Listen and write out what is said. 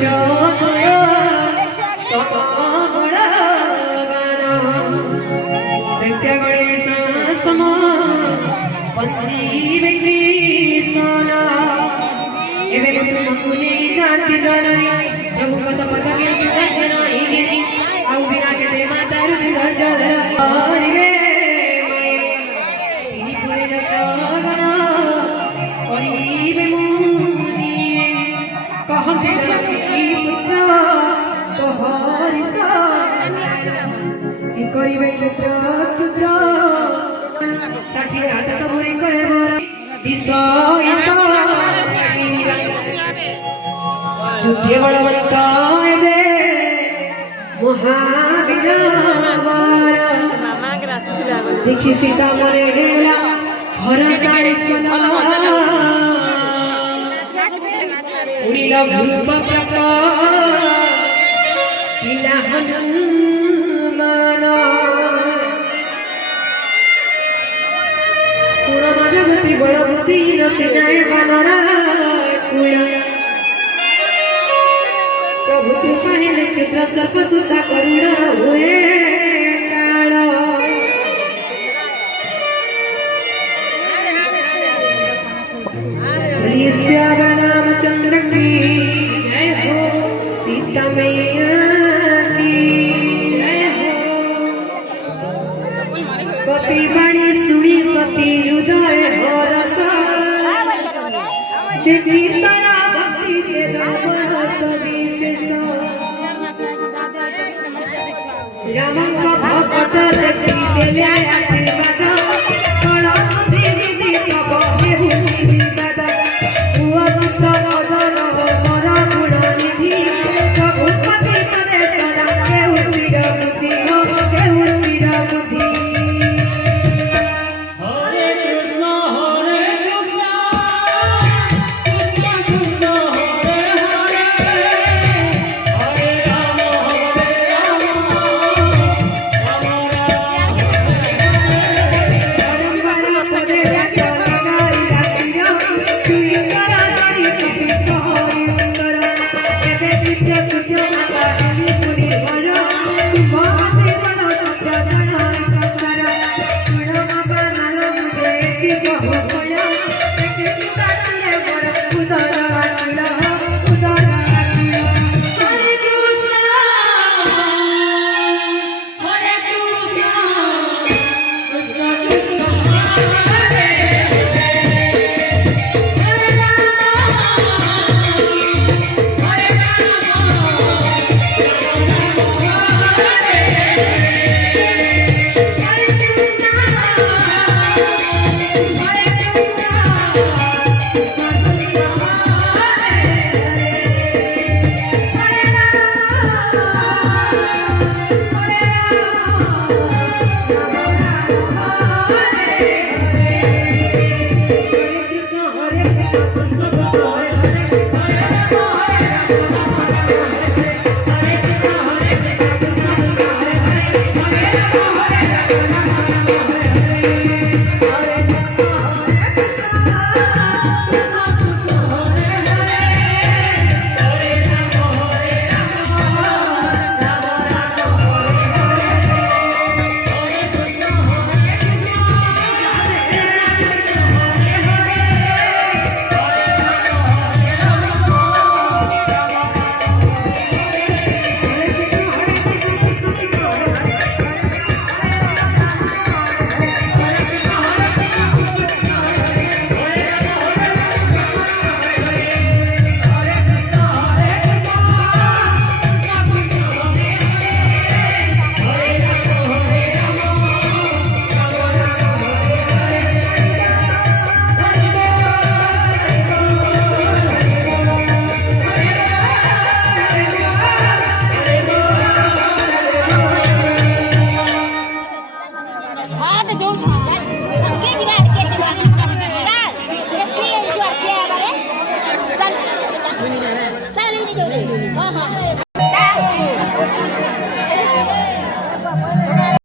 जगय समबलवान दैत्यगणे सम पंजीवे कृष्ण एवे तुमको नहीं जानती जननी प्रभु का शपथ के नहीं गिरी आउ बिना के दे माता रुदि घर जदर हरि रे तिनी पुरे जसगन करिबे मुनि कहते जननी पुत्र तो हरि सा करिबे पुत्र पुत्र साठी हाथ सबरे करे बर दिशा युद्धे बलवंताय जे महावीर देखी सीता मरे गेला हरसाय सदा उड़िला भूप प्रकाशिला हनुमान सुरम जगति बलवती रसिनाय बनरा कुला प्रभु तू पहले क्षुद्र सर्प सुता करुण हुए काल रामचंद्र की जय हो सीता मैया की जय हो कपि वाणी सुनी सती हृदय हरस देखी तारा भक्ति तेज राम भक्त देखी देले आशीर्वाद कला देवी देवी बहे हुई दादा हुआ पुत्र अजर मोर गुण निधि प्रभुपति पदे सदा के उतिर बुद्धि हो के उतिर बुद्धि हरे कृष्ण